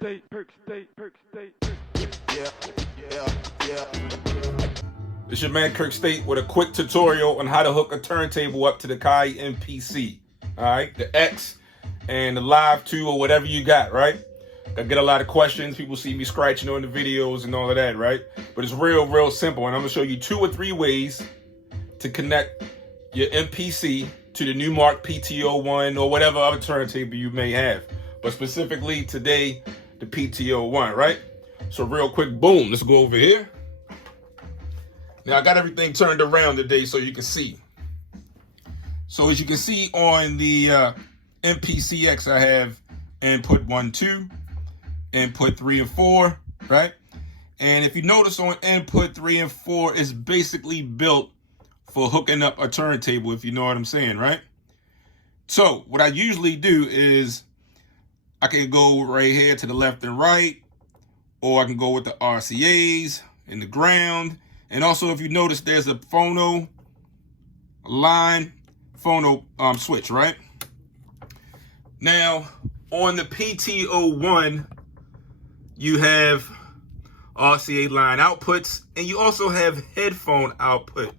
It's your man Kirk State with a quick tutorial on how to hook a turntable up to the AKAI MPC. Alright, the X and the Live 2 or whatever you got, right? I get a lot of questions. People see me scratching on the videos and all of that, right? But it's real simple. And I'm gonna show you 2 or 3 ways to connect your MPC to the Newmark PTO1 or whatever other turntable you may have. But specifically today, the PTO1, right? So real quick, boom, let's go over here. Now I got everything turned around today so you can see. So as you can see on the MPC X, I have input 1, 2, input 3 and 4, right? And if you notice on input 3 and 4, it's basically built for hooking up a turntable, if you know what I'm saying, right? So what I usually do is I can go right here to the left and right, or I can go with the RCAs and the ground. And also, if you notice, there's a phono switch, right? Now, on the PTO1, you have RCA line outputs, and you also have headphone output.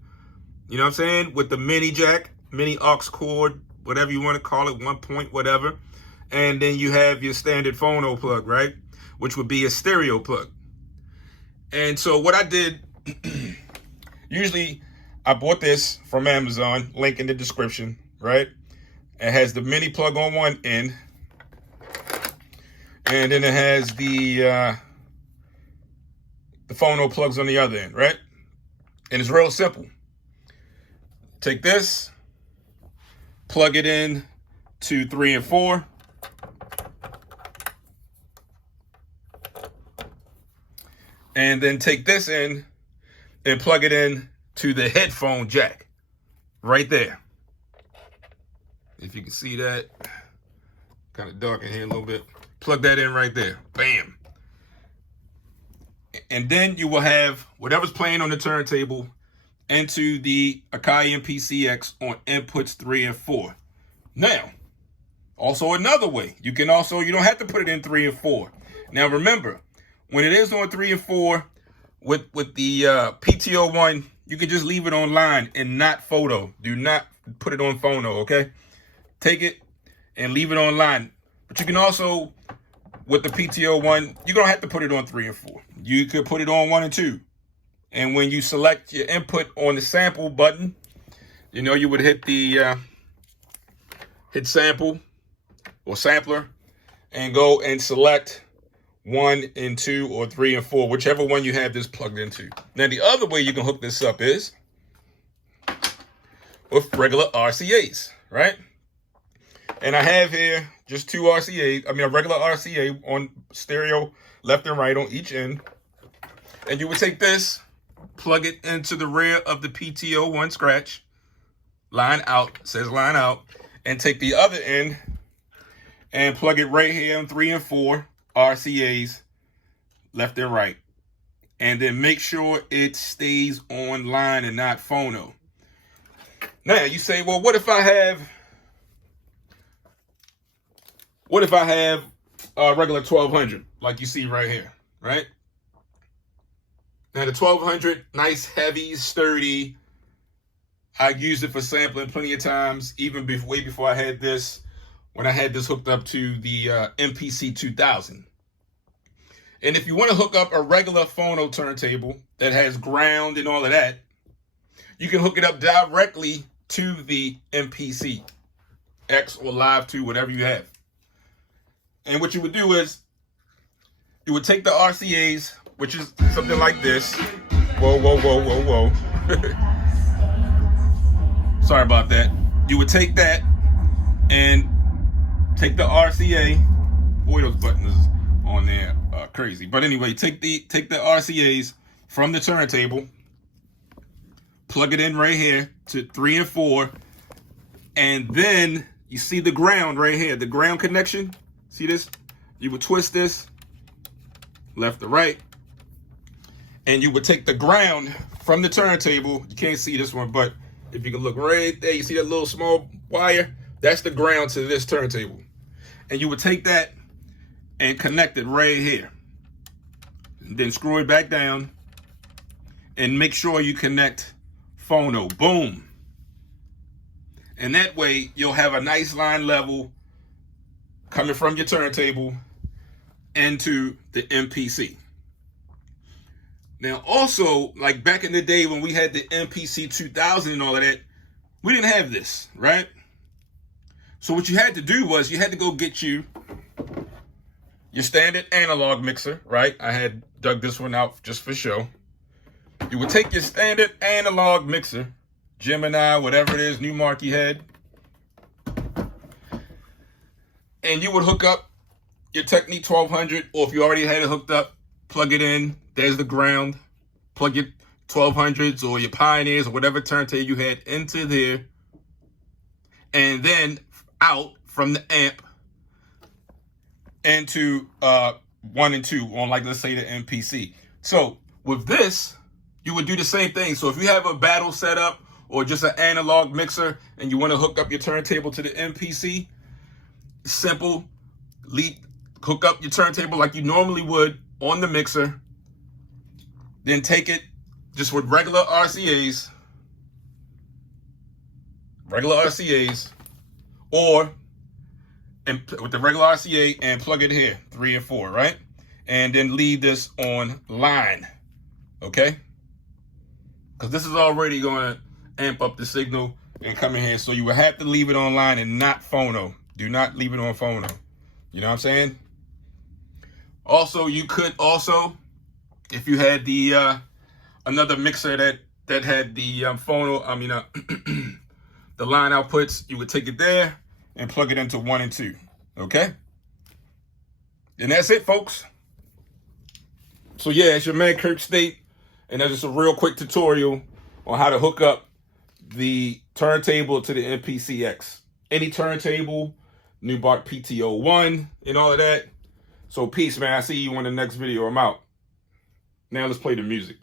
You know what I'm saying? With the mini jack, mini aux cord, whatever you want to call it, 1 point, whatever. And then you have your standard phono plug, right? Which would be a stereo plug. And so what I did, usually I bought this from Amazon, link in the description, right? It has the mini plug on one end, and then it has the phono plugs on the other end, right? And it's real simple. Take this, plug it in to 3 and 4. And then take this in and plug it in to the headphone jack right there. If you can see that, kind of dark in here a little bit. Plug that in right there. Bam. And then you will have whatever's playing on the turntable into the AKAI MPC X on inputs 3 and 4. Now, also another way, you don't have to put it in 3 and 4. Now remember, when it is on 3 and 4 with the PTO1, you can just leave it on line and not photo. Do not put it on phono, okay? Take it and leave it on line. But you can also, with the PTO1, you don't have to put it on 3 and 4. You could put it on 1 and 2. And when you select your input on the sample button, you would hit the hit sample or sampler and go and select 1 and 2 or 3 and 4, whichever one you have this plugged into. Now, the other way you can hook this up is with regular RCAs, right? And I have here just 2 RCAs, a regular RCA on stereo left and right on each end. And you would take this, plug it into the rear of the PTO1 scratch, line out, says line out, and take the other end and plug it right here on 3 and 4. RCAs left and right, and then make sure it stays online and not phono. Now you say, well, what if I have a regular 1200 like you see right here, right? Now the 1200, nice, heavy, sturdy. I used it for sampling plenty of times, even way before I had this, when I had this hooked up to the MPC 2000. And if you want to hook up a regular phono turntable that has ground and all of that, you can hook it up directly to the MPC X or Live 2, whatever you have. And what you would do is, you would take the RCAs, which is something like this. Whoa. Sorry about that. You would take that and take the RCA. Boy, those buttons on there are crazy. But anyway, take the RCAs from the turntable, plug it in right here to 3 and 4, and then you see the ground right here, the ground connection. See this? You would twist this left to right, and you would take the ground from the turntable. You can't see this one, but if you can look right there, you see that little small wire? That's the ground to this turntable. And you would take that and connect it right here. And then screw it back down and make sure you connect phono. Boom. And that way you'll have a nice line level coming from your turntable into the MPC. Now also, like back in the day when we had the MPC 2000 and all of that, we didn't have this, right? So what you had to do was you had to go get you your standard analog mixer, right? I had dug this one out just for show. You would take your standard analog mixer, Gemini, whatever it is, Newmark you had, and you would hook up your Technique 1200, or if you already had it hooked up, plug it in. There's the ground. Plug your 1200s or your Pioneers or whatever turntable you had into there, and then out from the amp into 1 and 2 on, like, let's say the MPC. So with this, you would do the same thing. So if you have a battle setup or just an analog mixer and you want to hook up your turntable to the MPC, simple. Hook up your turntable like you normally would on the mixer. Then take it just with regular RCAs, or with the regular RCA, and plug it here, 3 and 4, right? And then leave this on line, okay? Because this is already going to amp up the signal and come in here. So you would have to leave it on line and not phono. Do not leave it on phono. You know what I'm saying? Also, you could also, if you had the another mixer that had the phono, the line outputs, you would take it there and plug it into 1 and 2. Okay? And that's it, folks. So yeah, it's your man Kirk State, and that's just a real quick tutorial on how to hook up the turntable to the MPC X. Any turntable, Newmark PTO1, and all of that. So peace, man. I see you on the next video. I'm out. Now let's play the music.